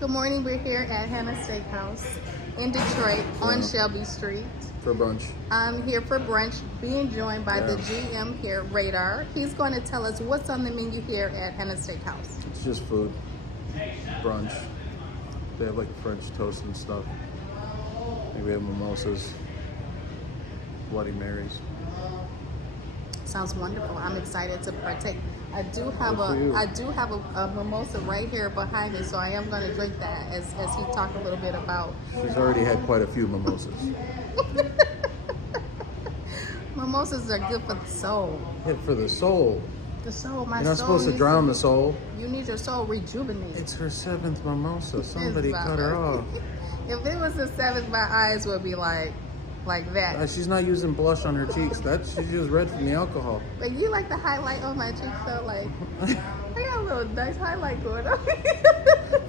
Good morning. We're here at Hanah Steakhouse in Detroit on Shelby Street. For brunch. I'm here for brunch, being joined by the GM here, Radar. He's going to tell us what's on the menu here at Hanah Steakhouse. It's just food. Brunch. They have like French toast and stuff. Maybe we have mimosas. Bloody Marys. Sounds wonderful. I'm excited to partake. I do have a mimosa right here behind me, so I am going to drink that as he talked a little bit about. She's already had quite a few mimosas. Mimosas are good for the soul. Yeah, for the soul. The soul, my soul. You're not supposed to drown the soul. You need your soul rejuvenated. It's her 7th mimosa. Somebody cut her off. If it was the 7th, my eyes would be like that. She's not using blush on her cheeks. She's just red from the alcohol. But you like the highlight on my cheeks, so like I got a little nice highlight going on.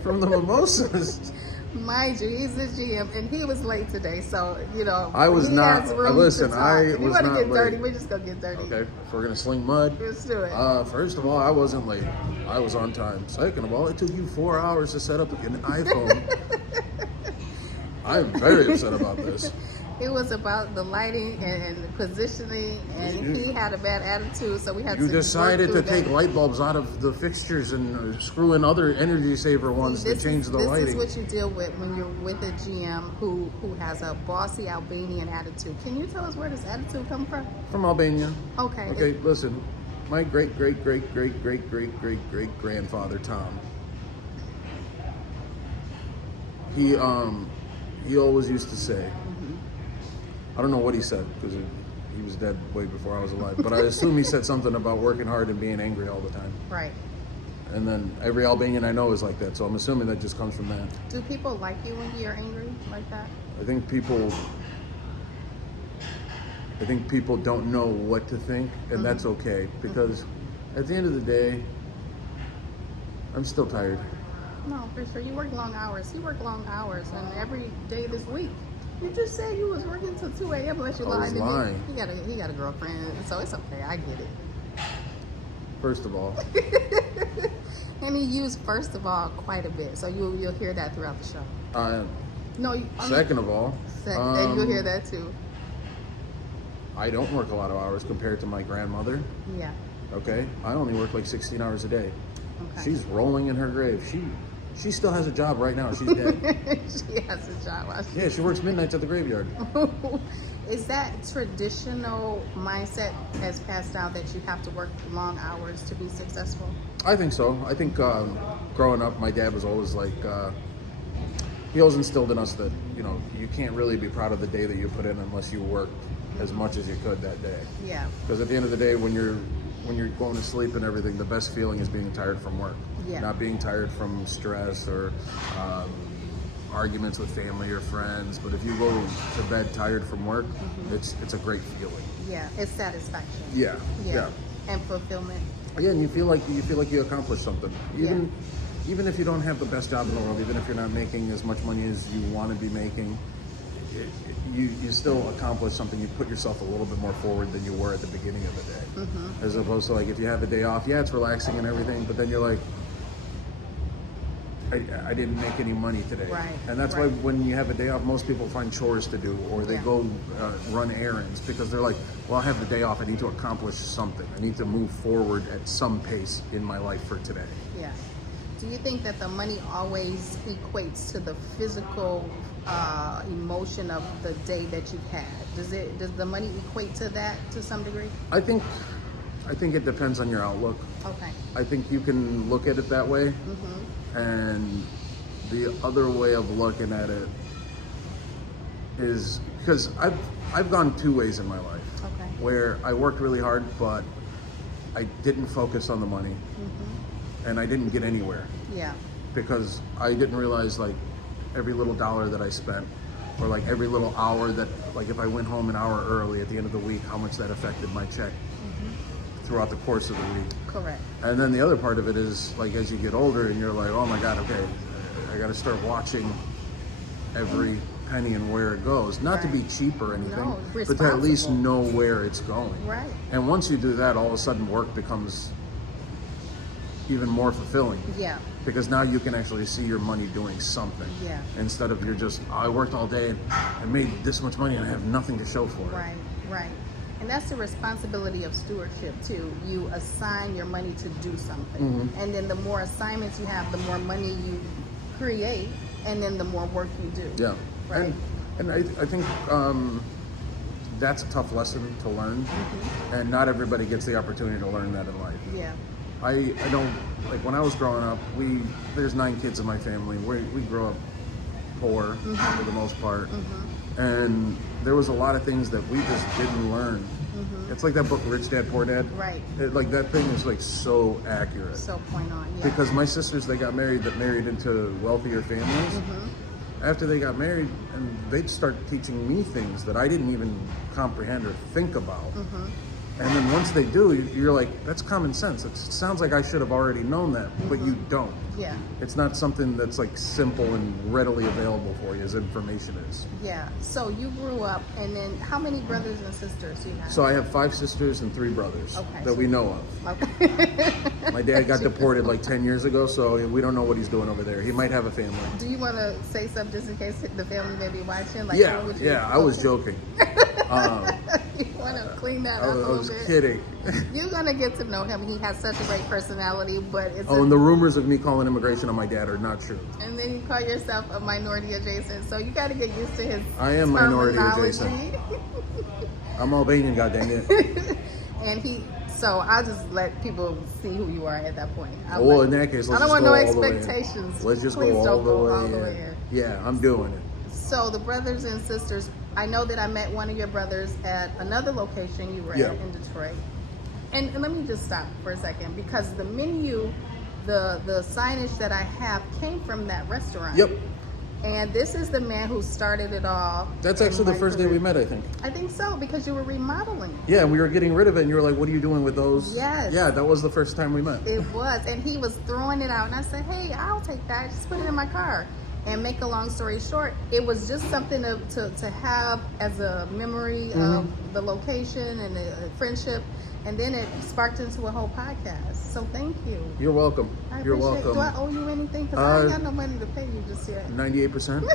From the mimosas. Mind you, he's the GM, and he was late today, so you know. I was not. Listen, I was not. If you want to get dirty, we're just gonna get dirty. Okay, if we're gonna sling mud, let's do it. First of all, I wasn't late. I was on time. Second of all, it took you 4 hours to set up an iPhone. I'm very upset about this. It was about the lighting and the positioning, and he had a bad attitude, so we had to. You decided to take light bulbs out of the fixtures and screw in other energy saver ones to change the lighting. This is what you deal with when you're with a GM who has a bossy Albanian attitude. Can you tell us where this attitude comes from? From Albania. Okay. Okay, listen. My great grandfather Tom. He always used to say. I don't know what he said because he was dead way before I was alive, but I assume he said something about working hard and being angry all the time. Right. And then every Albanian I know is like that, so I'm assuming that just comes from that. Do people like you when you're angry like that? I think people don't know what to think, and that's okay because at the end of the day, I'm still tired. No, for sure. You work long hours. He worked long hours, and every day this week. You just said you was working till 2 a.m. unless you lied to me. He got a girlfriend, so it's okay. I get it. First of all. And he used "first of all" quite a bit, so you'll hear that throughout the show. Second of all. And you'll hear that too. I don't work a lot of hours compared to my grandmother. Yeah. Okay? I only work like 16 hours a day. Okay. She's rolling in her grave. She still has a job right now. She's dead. She has a job. Yeah, she works midnights at the graveyard. Is that traditional mindset has passed down that you have to work long hours to be successful? I think so. I think growing up, my dad was always like, he always instilled in us that, you can't really be proud of the day that you put in unless you worked as much as you could that day. Yeah. Because at the end of the day, when you're going to sleep and everything, the best feeling is being tired from work. Yeah. Not being tired from stress or arguments with family or friends. But if you go to bed tired from work, it's a great feeling. Yeah, it's satisfaction. Yeah. And fulfillment. Yeah, and you feel like you accomplished something. Even if you don't have the best job in the world, even if you're not making as much money as you want to be making, you still accomplish something. You put yourself a little bit more forward than you were at the beginning of the day. As opposed to like if you have a day off, it's relaxing and everything, but then you're like, I didn't make any money today. Right. And that's why when you have a day off, most people find chores to do or they go run errands because they're like, well, I have the day off. I need to accomplish something. I need to move forward at some pace in my life for today. Yeah. Do you think that the money always equates to the physical emotion of the day that you've had? Does the money equate to that to some degree? I think it depends on your outlook. Okay. I think you can look at it that way. And the other way of looking at it is because I've gone 2 ways in my life. Okay. Where I worked really hard, but I didn't focus on the money, and I didn't get anywhere. Yeah. Because I didn't realize like every little dollar that I spent, or like every little hour that, like if I went home an hour early at the end of the week, how much that affected my check throughout the course of the week. Correct. And then the other part of it is like as you get older and you're like, oh my God, okay, I got to start watching every penny and where it goes. Not to be cheap or anything, but to at least know where it's going. Right. And once you do that, all of a sudden work becomes even more fulfilling. Yeah. Because now you can actually see your money doing something. Yeah. Instead of you're just, I worked all day and I made this much money and I have nothing to show for it. Right, right. And that's the responsibility of stewardship too. You assign your money to do something. And then the more assignments you have, the more money you create, and then the more work you do. Yeah. Right. And I think that's a tough lesson to learn. And not everybody gets the opportunity to learn that in life. Yeah. I don't, like when I was growing up, there's 9 kids in my family. We grew up poor for the most part. And there was a lot of things that we just didn't learn. It's like that book, Rich Dad, Poor Dad. Right. Like that thing is like so accurate. So point on, yeah. Because my sisters, they got married into wealthier families. After they got married, and they'd start teaching me things that I didn't even comprehend or think about. And then once they do, you're like, that's common sense. It sounds like I should have already known that, but you don't. Yeah. It's not something that's like simple and readily available for you as information is. Yeah. So you grew up, and then how many brothers and sisters do you have? So I have 5 sisters and 3 brothers that we know of. Okay. My dad got deported like 10 years ago, so we don't know what he's doing over there. He might have a family. Do you want to say something just in case the family may be watching? Like, Yeah, what would you yeah, I was joking. You want to clean that up a I little was bit? kidding. You're going to get to know him. He has such a great personality, but it's And the rumors of me calling immigration on my dad are not true. and then you call yourself a minority adjacent, so you got to get used to his I am minority terminology. adjacent. I'm Albanian, goddammit. And so I'll just let people see who you are at that point. Well, in that case, I let's don't just want go no all the way in. expectations. Let's just Please go all don't the go way all the in. way in. Yeah, I'm doing it. So the brothers and sisters, I know that I met one of your brothers at another location you were Yeah. at in Detroit. And let me just stop for a second, because the menu, the signage that I have came from that restaurant. Yep. And this is the man who started it all. That's in actually the my first day career. we met, I think. I think so, because you were remodeling. Yeah, and we were getting rid of it, and you were like, what are you doing with those? Yes. Yeah, that was the first time we met. It was, and he was throwing it out, and I said, hey, I'll take that, just put it in my car. And make a long story short, it was just something to have as a memory of the location and the friendship, and then it sparked into a whole podcast. So thank you. You're welcome. I You're appreciate it. welcome. Do I owe you anything? Because I ain't got no money to pay you just yet. 98%.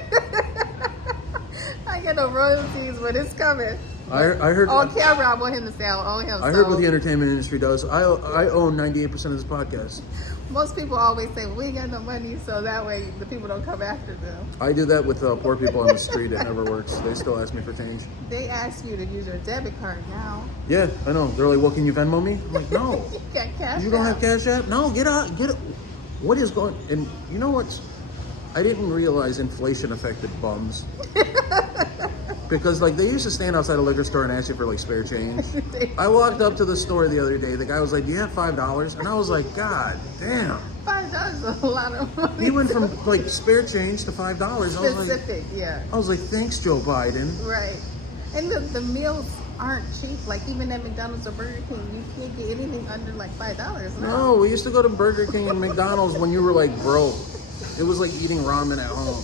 I get no royalties, but it's coming. I heard. On camera, I want him to say I owe him. I heard what the entertainment industry does. I own 98% of this podcast. Most people always say, we ain't got no money, so that way the people don't come after them. I do that with poor people on the street. It never works. They still ask me for change. They ask you to use your debit card now. Yeah, I know. They're like, well, can you Venmo me? I'm like, no. You got cash You don't out. have Cash App? No, get out. Get it. What is going... And you know what? I didn't realize inflation affected bums. Because like they used to stand outside a liquor store and ask you for like spare change. I walked up to the store the other day. The guy was like, "Do you have $5?" And I was like, "God damn!" $5 is a lot of money. He went from like spare change to $5. I was like, Specific, yeah. "Thanks, Joe Biden." Right. And the meals aren't cheap. Like even at McDonald's or Burger King, you can't get anything under like $5. No, we used to go to Burger King and McDonald's when you were like broke. It was like eating ramen at home.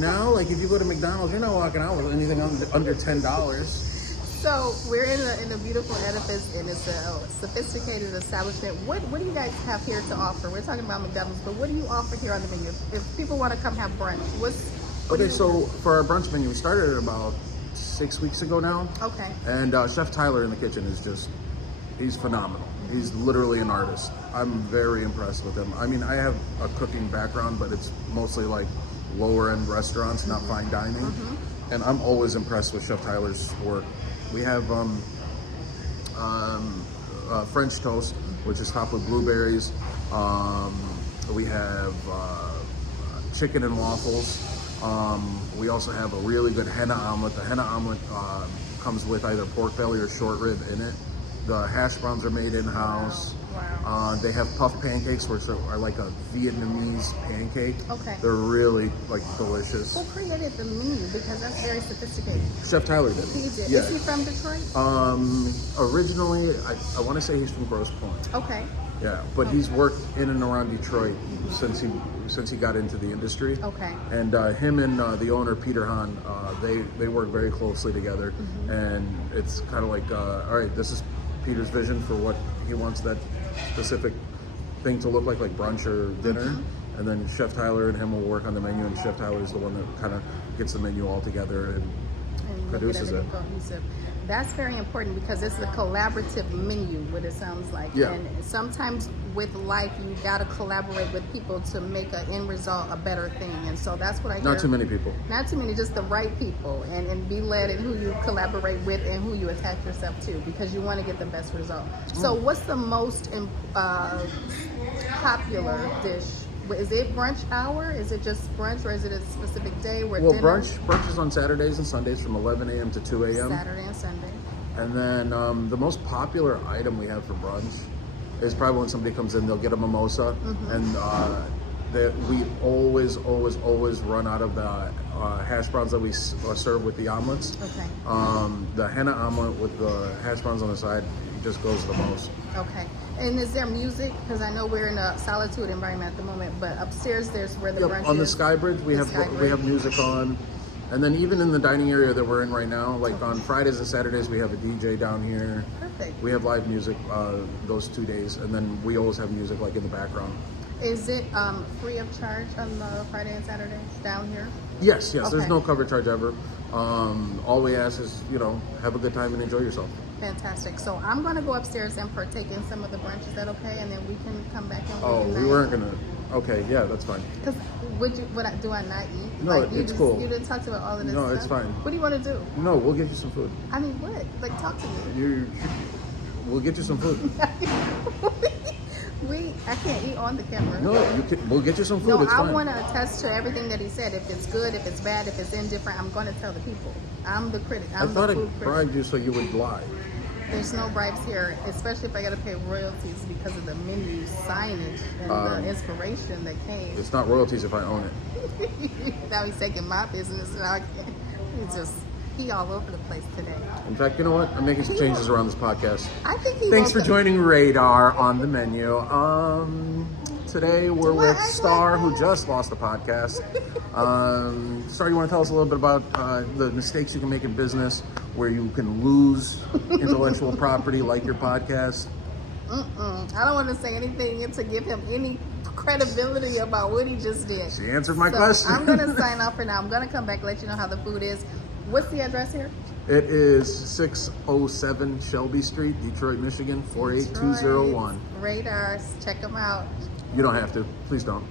Now, like if you go to McDonald's, you're not walking out with anything under $10. So we're in a beautiful edifice, and it's a sophisticated establishment. What do you guys have here to offer? We're talking about McDonald's, but what do you offer here on the menu? If people want to come have brunch, what do you... So for our brunch menu, we started it about 6 weeks ago now. Okay. And Chef Tyler in the kitchen is just, he's phenomenal. He's literally an artist. I'm very impressed with him. I mean, I have a cooking background, but it's mostly like lower end restaurants, not fine dining. And I'm always impressed with Chef Tyler's work. We have French toast, which is topped with blueberries. We have chicken and waffles. We also have a really good henna omelet. The henna omelet comes with either pork belly or short rib in it. The hash browns are made in-house. Wow. They have puff pancakes, which are like a Vietnamese pancake. Okay. They're really like delicious. Who created the menu? Because that's very sophisticated. Chef Tyler did. He did. Yeah. Is he from Detroit? Originally, I want to say he's from Grosse Pointe. Okay. Yeah, but he's worked in and around Detroit since he got into the industry. Okay. And him and the owner Peter Hahn, they work very closely together, and it's kind of like, all right, this is Peter's vision for what he wants that specific thing to look like brunch or dinner. And then Chef Tyler and him will work on the menu, and Chef Tyler is the one that kind of gets the menu all together and produces it. Cohesive. That's very important because it's a collaborative menu, what it sounds like. Yeah. And sometimes with life, you got to collaborate with people to make an end result a better thing. And so that's what I hear. Not too many people. Not too many, just the right people, and be led in who you collaborate with and who you attach yourself to, because you want to get the best result. So what's the most popular dish? Is it brunch hour? Is it just brunch, or is it a specific day where Well, dinner? brunch is on Saturdays and Sundays from 11 a.m. to 2 a.m. Saturday and Sunday. And then the most popular item we have for brunch is probably when somebody comes in, they'll get a mimosa, and we always run out of the hash browns that we serve with the omelets. Okay. The henna omelet with the hash browns on the side just goes the most. Okay. And is there music? Because I know we're in a solitude environment at the moment, but upstairs there's where the brunch On the is. Sky Bridge, we have music on. And then even in the dining area that we're in right now, like on Fridays and Saturdays, we have a DJ down here. Perfect. We have live music those 2 days, and then we always have music like in the background. Is it free of charge on the Friday and Saturdays down here? Yes, Okay. there's no cover charge ever. All we ask is, have a good time and enjoy yourself. Fantastic. So I'm going to go upstairs and partake in some of the brunch. Is that okay? And then we can come back and We weren't gonna. Okay, yeah, that's fine. Because do I not eat? No, it's cool. You didn't talk about all of this No, stuff? it's fine. What do you want to do? No, we'll get you some food. I mean, what? Like, talk to me. We'll get you some food. I can't eat on the camera. No, we'll get you some food. No, It's I fine. want to attest to everything that he said. If it's good, if it's bad, if it's indifferent, I'm going to tell the people. I'm the critic. I thought I bribed you so you would lie. There's no bribes here, especially if I got to pay royalties because of the menu signage and the inspiration that came. It's not royalties if I own it. Now he's taking my business, and I can't. He all over the place today. In fact, you know what? I'm making some changes around this podcast. I think he Thanks woke for up- joining Radar on the menu. Today we're Do I with act Star, like who that? just lost a podcast. Star, you want to tell us a little bit about the mistakes you can make in business, where you can lose intellectual property like your podcast? I don't want to say anything to give him any credibility about what he just did. She answered my So question. I'm going to sign off for now. I'm going to come back and let you know how the food is. What's the address here? It is 607 Shelby Street, Detroit, Michigan, 48201. Radars. Check them out. You don't have to. Please don't.